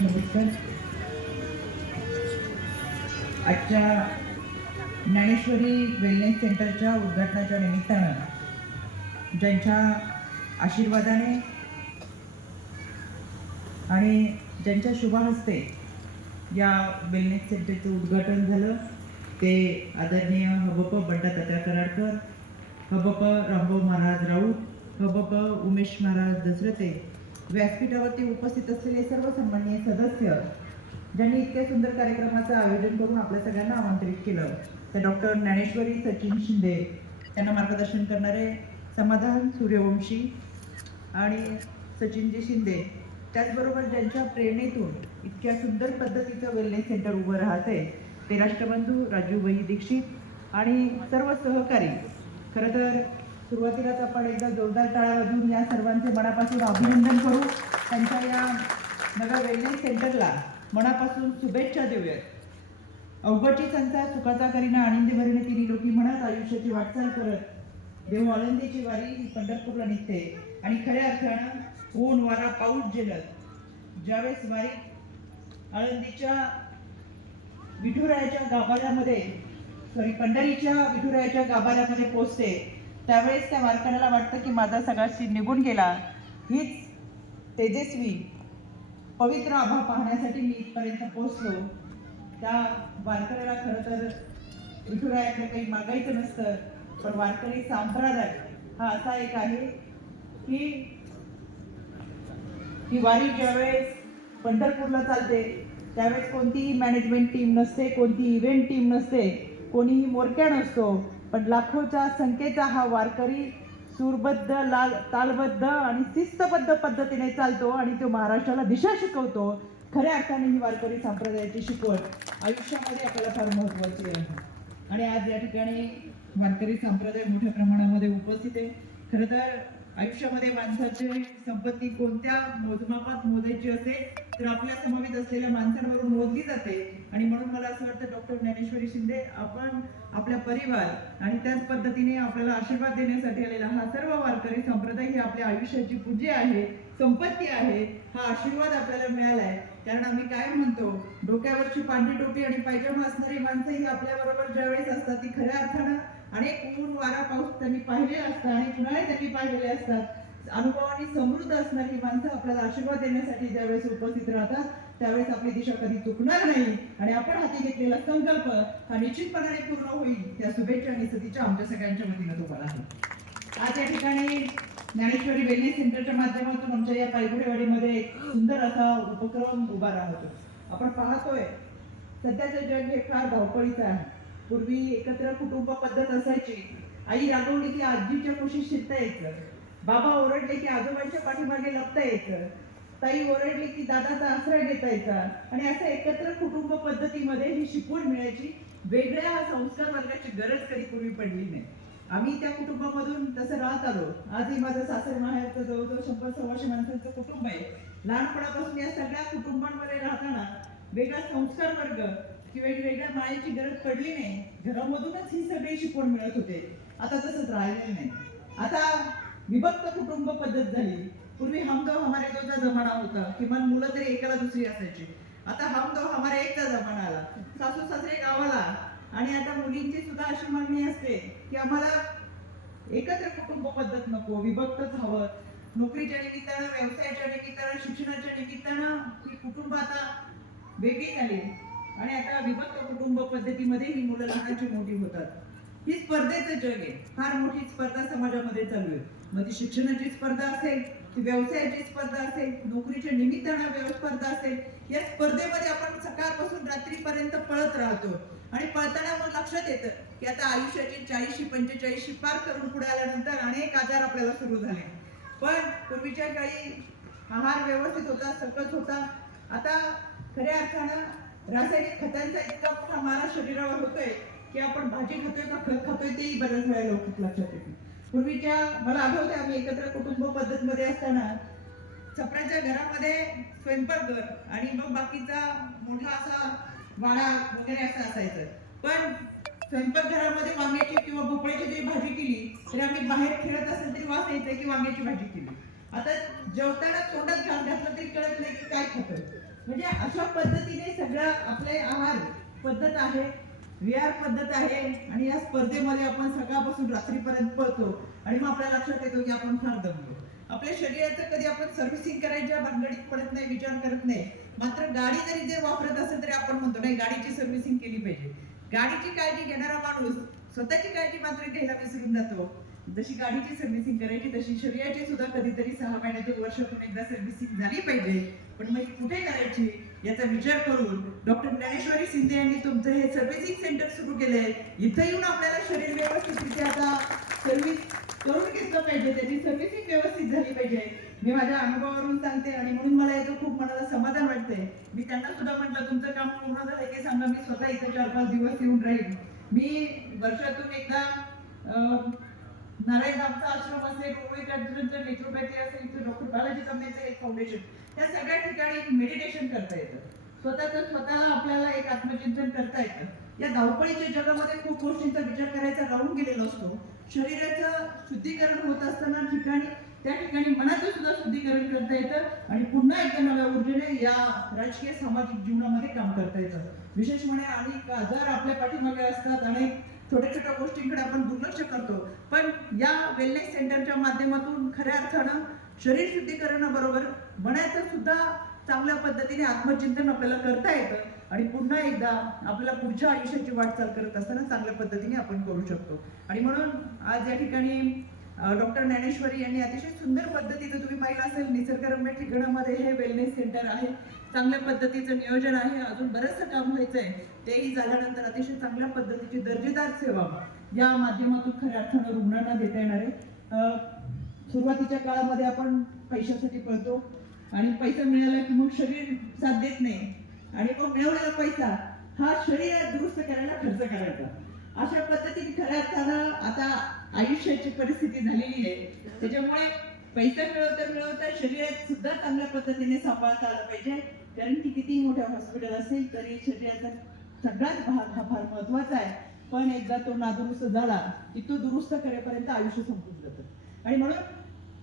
नमस्कार. आजच्या ज्ञानेश्वरी वेलनेस सेंटरच्या उद्घाटनाच्या निमित्तानं ज्यांच्या आशीर्वादाने आणि ज्यांच्या शुभहस्ते या वेलनेस सेंटरचं उद्घाटन झालं ते आदरणीय हबप बंडा तात्या कराडकर हबप रामभाऊ महाराज राऊत हबप उमेश महाराज दसरते व्यासपीठावरती उपस्थित असलेले सर्व सन्माननीय सदस्य ज्यांनी इतक्या सुंदर कार्यक्रमाचं आयोजन करून आपल्या सगळ्यांना आमंत्रित केलं. तर डॉक्टर ज्ञानेश्वरी सचिन शिंदे त्यांना मार्गदर्शन करणारे समाधान सूर्यवंशी आणि सचिनजी शिंदे त्याचबरोबर ज्यांच्या प्रेरणेतून इतक्या सुंदर पद्धतीचं वेलनेस सेंटर उभं राहते ते राष्ट्रबंधू राजू वही दीक्षित आणि सर्व सहकारी. खरं तर सुरुवातीलाच आपण एकदा जोरदार टाळ्या वाजून या सर्वांचे मनापासून अभिनंदन करू. त्यांच्या या नव्या वेलनेस सेंटरला मनापासून शुभेच्छा देऊयात. अवघडची संस्था सुखाचा करीना आनंदी भरीने तिने लोकी म्हणत आयुष्याची वाटचाल करत देव आळंदीची वारी ही पंढरपूरला निघते. आणि खऱ्या अर्थानं ऊन वारा पाऊस झेलत ज्यावेळेस वारी आळंदीच्या विठुरायाच्या गाभाऱ्यामध्ये सॉरी पंढरीच्या विठुरायाच्या गाभाऱ्यामध्ये पोचते त्यावेळेस त्या वारकऱ्याला वाटतं की माझा सगळा शीर निघून गेला. हीच तेजस्वी पवित्र आभा पाहण्यासाठी मी इथपर्यंत पोहोचलो. त्या वारकऱ्याला खरं तर विठुरायाकडे काही मागायचं नसतं पण वारकरी संप्रदाय हा असा एक आहे की ही वारी ज्यावेळेस पंढरपूरला चालते त्यावेळेस कोणतीही मॅनेजमेंट टीम नसते कोणती इव्हेंट टीम नसते कोणीही मोरक्या नसतो पण लाखोच्या संख्येचा हा वारकरी सूरबद्ध लाल तालबद्ध आणि शिस्तबद्ध पद्धतीने चालतो आणि तो महाराष्ट्राला दिशा शिकवतो. खऱ्या अर्थाने ही वारकरी संप्रदायाची शिकवण आयुष्यामध्ये आपल्याला फार महत्त्वाची आहे. आणि आज या ठिकाणी वारकरी संप्रदाय मोठ्या प्रमाणामध्ये उपस्थित आहे. खरं तर आयुष्यामध्ये माणसाचे संपत्ती कोणत्या मोजमापात मोजायची असेल तर आपल्या समावेत असलेल्या माणसांवरून मोजली जाते. आणि म्हणून मला असं वाटतं डॉक्टर ज्ञानेश्वरी शिंदे आपण आपल्या परिवार आणि त्याच पद्धतीने आपल्याला आशीर्वाद देण्यासाठी आलेला हा सर्व वारकरी संप्रदाय ही आपल्या आयुष्याची पूजे आहे संपत्ती आहे हा आशीर्वाद आपल्याला मिळालाय. कारण आम्ही काय म्हणतो डोक्यावरची पांढरी टोपी आणि पायजमा असणारी माणसं ही आपल्याबरोबर ज्यावेळेस असतात ती खऱ्या अर्थानं अनेक ऊन वारा पाऊस त्यांनी पाहिले असतात आणि उन्हाळे त्यांनी पाहिलेले असतात. अनुभवाने समृद्ध असणारी माणसं आपल्याला आशीर्वाद देण्यासाठी ज्यावेळेस उपस्थित राहतात त्यावेळेस आपली दिशा कधी चुकणार नाही. आणि आपण हाती घेतलेला संकल्प हा निश्चितपणाने पूर्ण होईल. त्या शुभेच्छा आणि सतीच्या आमच्या सगळ्यांच्या वतीनं तुम्हाला आहे आज या ठिकाणी ज्ञानेश्वरी वेलनेस सेंटरच्या माध्यमातून आमच्या या पायगुडेवाडीमध्ये एक सुंदर असा उपक्रम उभा राहतो आपण पाहतोय सध्याचं जग हे फार धावपळीचं आहे. पूर्वी एकत्र कुटुंब पद्धत असायची. आई रागवली की आजीच्या कुशीत शिरता यायचं. बाबा ओरडले की आजोबांच्या पाठीमागे लपता यायचं. ताई ओरडली की दादाचा आश्रय घेता यायचा. आणि असं एकत्र कुटुंब पद्धतीमध्ये ही शिकवण मिळायची. वेगळ्या संस्कार वर्गाची गरज कधी पूर्वी पडली नाही. आम्ही त्या कुटुंबामधून तसं राहत आलो. आजही माझं सासर माहेरचं जवळजवळ शंभर सव्वाशे माणसांचं कुटुंब आहे. लहानपणापासून या सगळ्या कुटुंबांमध्ये राहताना वेगळा संस्कार वर्ग किंवा वेगळ्या मायेची गरज पडली नाही घरामधूनच ही सगळी शिकवण मिळत होते. आता तसंच राहिलेलं नाही. आता विभक्त कुटुंब पद्धत झाली. पूर्वी हम दो हमारे दोचा जमाना होता. किमान मुलं तरी एकाला दुसरी असायची. आता हम दो हमारे एकचा जमाना आला. सासू सासरे गावाला. आणि आता मुलींची सुद्धा अशी मागणी असते की आम्हाला एकत्र कुटुंब पद्धत नको विभक्तच हवं. नोकरीच्या निमित्तानं व्यवसायाच्या निमित्तानं शिक्षणाच्या निमित्तानं ही कुटुंब आता वेगळी झाली. आणि आता विभक्त कुटुंब पद्धतीमध्ये ही मुलं लहानाची मोठी होतात. ही स्पर्धेचं जग आहे. फार मोठी स्पर्धा समाजामध्ये चालू आहे. मग ती शिक्षणाची स्पर्धा असेल ती व्यवसायाची स्पर्धा असेल नोकरीच्या निमित्तानं स्पर्धा असेल या स्पर्धेमध्ये आपण सकाळपासून रात्रीपर्यंत पळत राहतो. आणि पळताना मग लक्षात येतं की आता आयुष्याची चाळीशी पंचेचाळीशी पार करून पुढे आल्यानंतर अनेक आजार आपल्याला सुरू झाले. पण पूर्वीच्या काळी आहार व्यवस्थित होता सकस होता. आता खऱ्या अर्थानं रासायनिक खतांचा इतका मोठा मारा शरीरावर होतोय की आपण भाजी खातोय का खत खातोय तेही बऱ्याच वेळा लवकर लक्षात येते. पूर्वीच्या मला आठवते आम्ही एकत्र कुटुंब पद्धतीमध्ये असताना छपराच्या घरामध्ये स्वयंपाकघर आणि मग बाकीचा मोठा असा वाडा वगैरे असं असायचं. पण स्वयंपाकघरामध्ये वांग्याची किंवा भोपळ्याची जरी भाजी केली तरी आम्ही बाहेर खेळत असेल तरी वास यायचा की वांग्याची भाजी केली. आता जेवताना तोंडात घाल घातलं तरी कळत नाही की काय खातोय. म्हणजे आपले आहार पद्धत आहे विहार पद्धत आहे आणि या स्पर्धेमध्ये आपण सकाळपासून रात्रीपर्यंत पळतो आणि मग आपल्या लक्षात येतो की आपण फार दमलो. आपल्या शरीराचं कधी आपण सर्व्हिसिंग करायच्या भानगडीत पडत नाही विचार करत नाही. मात्र गाडी जरी जर वापरत असेल तरी आपण म्हणतो नाही गाडीची सर्व्हिसिंग केली पाहिजे. गाडीची काळजी घेणारा माणूस स्वतःची काळजी मात्र घ्यायला विसरून जातो. जशी गाडीची सर्व्हिसिंग करायची तशी शरीराची सुद्धा कधीतरी सहा महिन्यातून वर्षातून एकदा सर्व्हिसिंग झाली पाहिजे. पण मग कुठे करायची? याचा विचार करून डॉक्टर ज्ञानेश्वरी शिंदे यांनी तुमचं हे सर्व्हिसिंग सेंटर सुरू केलंय. इथं येऊन आपल्याला शरीर व्यवस्थित आता सर्व्हिस करून घेतलं पाहिजे. त्याची सर्व्हिसिंग व्यवस्थित झाली पाहिजे. मी माझ्या अनुभवावरून सांगते आणि म्हणून मला याचं खूप मनाला समाधान वाटतंय. मी त्यांना सुद्धा म्हटलं तुमचं काम पूर्ण झालं की सांगा मी स्वतः इथे चार पाच दिवस येऊन राहील मी वर्षातून एकदा नारायण दामचा आश्रम असेल रोहित अर्जुनचं नेचरोपॅथी असेल इथे डॉक्टर बालाजी तम्मेचं एक फाउंडेशन त्या सगळ्या ठिकाणी एक मेडिटेशन करता येतं. स्वतःच स्वतःला आपल्याला एक आत्मचिंतन करता येतं. या धावपळीच्या जगामध्ये खूप गोष्टींचा विचार करायचा राहून गेलेला असतो. शरीराचं शुद्धीकरण होत असताना ठिकाणी त्या ठिकाणी मनाचं सुद्धा शुद्धीकरण करता येतं आणि पुन्हा एकदा नव्या ऊर्जेने या राजकीय सामाजिक जीवनामध्ये काम करता येतं. विशेष म्हणजे अनेक आजार आपल्या पाठीमागे असतात अनेक छोट्या छोट्या गोष्टींकडे आपण दुर्लक्ष करतो. पण या वेलनेस सेंटरच्या माध्यमातून खऱ्या अर्थानं शरीर शुद्धीकरणाबरोबर मनाचं सुद्धा चांगल्या पद्धतीने आत्मचिंतन आपल्याला करता येतं आणि पुन्हा एकदा आपल्याला पुढच्या आयुष्याची वाटचाल करत असताना चांगल्या पद्धतीने आपण करू शकतो. आणि म्हणून आज या ठिकाणी डॉक्टर ज्ञानेश्वरी यांनी अतिशय सुंदर पद्धतीचं तुम्ही पाहिलं असेल निसर्गरम्य ठिकाणामध्ये हे वेलनेस सेंटर आहे. चांगल्या पद्धतीचं नियोजन आहे. अजून बरंचसं काम व्हायचंय. तेही झाल्यानंतर अतिशय चांगल्या पद्धतीची दर्जेदार सेवा या माध्यमातून खऱ्या अर्थानं रुग्णांना देता येणार आहे. सुरुवातीच्या काळामध्ये आपण पैशासाठी पळतो आणि पैसा मिळाला की मग शरीर साथ देत नाही आणि मग मिळवलेला पैसा हा शरीर दुरुस्त करायला खर्च करायचा. अशा पद्धतीने खऱ्या अर्थानं आता आयुष्याची परिस्थिती झालेली आहे. त्याच्यामुळे पैसा मिळवता मिळवता शरीरात सुद्धा चांगल्या पद्धतीने सांभाळता आलं पाहिजे. कारण की किती मोठ्या हॉस्पिटल असेल तरी शरीराचा सगळाच भाग हा फार महत्त्वाचा आहे. पण एकदा तो नादुरुस्त झाला की तो दुरुस्त करेपर्यंत आयुष्य संपून जातं. आणि म्हणून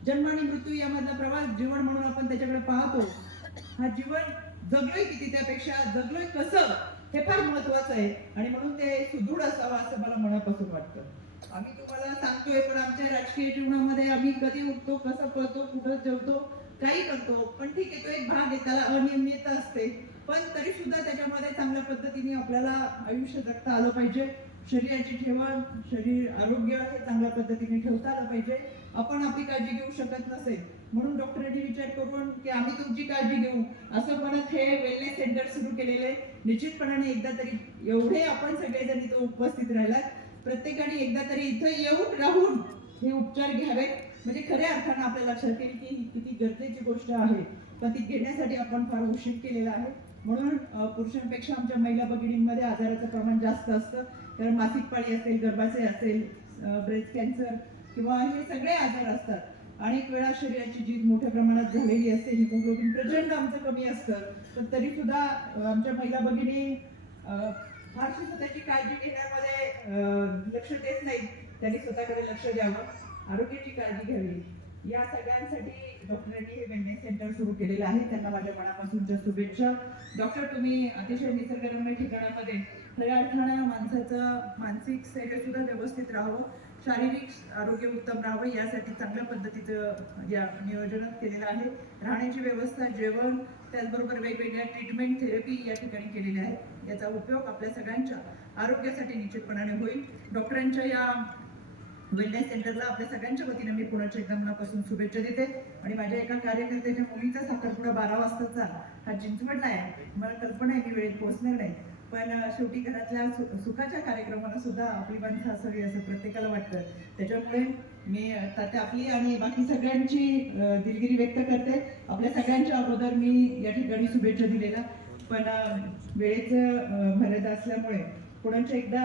जन्म आणि मृत्यू यामधला प्रवास जीवन म्हणून आपण त्याच्याकडे पाहतो हा जीवन जगलोय किती त्यापेक्षा जगलोय कसं हे फार महत्वाचं आहे. आणि म्हणून ते सुदृढ असावं असं मला मनापासून वाटतं. आम्ही तुम्हाला सांगतोय पण आमच्या राजकीय जीवनामध्ये आम्ही कधी उठतो कसं पळतो कुठं जेवतो काही करतो पण ठीक आहे तो एक भाग आहे त्याला अनियमितता असते. पण तरी सुद्धा त्याच्यामध्ये चांगल्या पद्धतीने आपल्याला आयुष्य जगता आलं पाहिजे. शरीराची ठेवण शरीर आरोग्य हे चांगल्या पद्धतीने ठेवता आलं पाहिजे. आपण आपली काळजी घेऊ शकत नसेल. म्हणून डॉक्टरांनी विचार करून की आम्ही तुमची काळजी घेऊ. असं म्हणत हे वेलनेस सेंटर सुरू केलेले निश्चितपणाने एकदा तरी एवढे आपण सगळेजण इथं उपस्थित राहिलात. प्रत्येकाने एकदा तरी इथं येऊन राहून हे उपचार घ्यावेत. म्हणजे खऱ्या अर्थानं आपल्या लक्षात येईल की ही किती गरजेची गोष्ट आहे. पण ती घेण्यासाठी आपण फार उशीर केलेला आहे. म्हणून पुरुषांपेक्षा आमच्या महिला भगिनींमध्ये आजाराचं प्रमाण जास्त असतं. कारण मासिक पाळी असेल गर्भाशय असेल ब्रेस्ट कॅन्सर किंवा हे सगळे आजार असतात. अनेक वेळा शरीराची जी मोठ्या प्रमाणात झालेली असते हिमोग्लोबिन प्रचंड आमचं कमी असतं. पण तरी सुद्धा आमच्या महिला भगिनी फारशी स्वतःची काळजी घेण्यामध्ये लक्ष देत नाही. त्यांनी स्वतःकडे लक्ष द्यावं आरोग्याची काळजी घ्यावी. या सगळ्यांसाठी डॉक्टरांनी हे वेलनेस सेंटर सुरू केलेलं आहे. त्यांना माझ्या मनापासूनच्या शुभेच्छा. डॉक्टर तुम्ही अतिशय निसर्गरम्य ठिकाणामध्ये खऱ्या अर्थानं माणसाचं मानसिक स्थैर्य सुद्धा व्यवस्थित राहावं. शारीरिक आरोग्य उत्तम राहावं यासाठी चांगल्या पद्धतीचं या नियोजन केलेलं आहे. राहण्याची व्यवस्था जेवण त्याचबरोबर वेगवेगळ्या ट्रीटमेंट थेरपी या ठिकाणी केलेल्या आहेत. याचा उपयोग आपल्या सगळ्यांच्या आरोग्यासाठी निश्चितपणाने होईल. डॉक्टरांच्या या वेलनेस सेंटरला आपल्या सगळ्यांच्या वतीने मी पुण्याच्या एकदा मनापासून शुभेच्छा देते. आणि माझ्या एका कार्यकर्त्याच्या मुलीचा साखरपुडा बारा वाजताचा हा चिंचवडला आहे. मला कल्पना आहे मी वेळेत पोहोचणार नाही. पण शेवटी घरातल्या सुखाच्या कार्यक्रमाला सुद्धा आपली माणसं असावी असं प्रत्येकाला वाटतं. त्याच्यामुळे मी तात्या आपली आणि बाकी सगळ्यांची दिलगिरी व्यक्त करते. आपल्या सगळ्यांच्या अगोदर मी या ठिकाणी शुभेच्छा दिलेल्या. पण वेळेचं भरत मर्यादा असल्यामुळे पुढच्या एकदा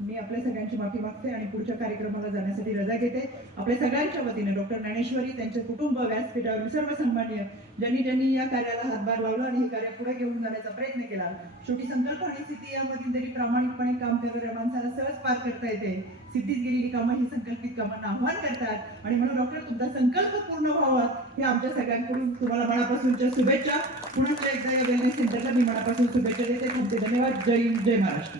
मी आपल्या सगळ्यांची माफी मागते आणि पुढच्या कार्यक्रमाला जाण्यासाठी रजा घेते. आपल्या सगळ्यांच्या वतीने डॉक्टर ज्ञानेश्वरी त्यांचे कुटुंब व्यासपीठावर सर्व सन्मान्य ज्यांनी ज्यांनी या कार्याला हातभार लावला आणि हे कार्य पुढे घेऊन जाण्याचा प्रयत्न केला. शेवटी संकल्प आणि स्थिती यामधील तरी प्रामाणिकपणे काम करणाऱ्या माणसाला सहज पार करता येते. सिद्धीत गेलेली कामं ही संकल्पित कामांना आव्हान करतात. आणि म्हणून डॉक्टर तुमचा संकल्प पूर्ण व्हावा. हे आमच्या सगळ्यांकडून तुम्हाला मनापासूनच्या शुभेच्छा. पुन्हा एकदा या वेलनेस सेंटरला मी मनापासून शुभेच्छा देते. खूप धन्यवाद. जय हिंद जय महाराष्ट्र.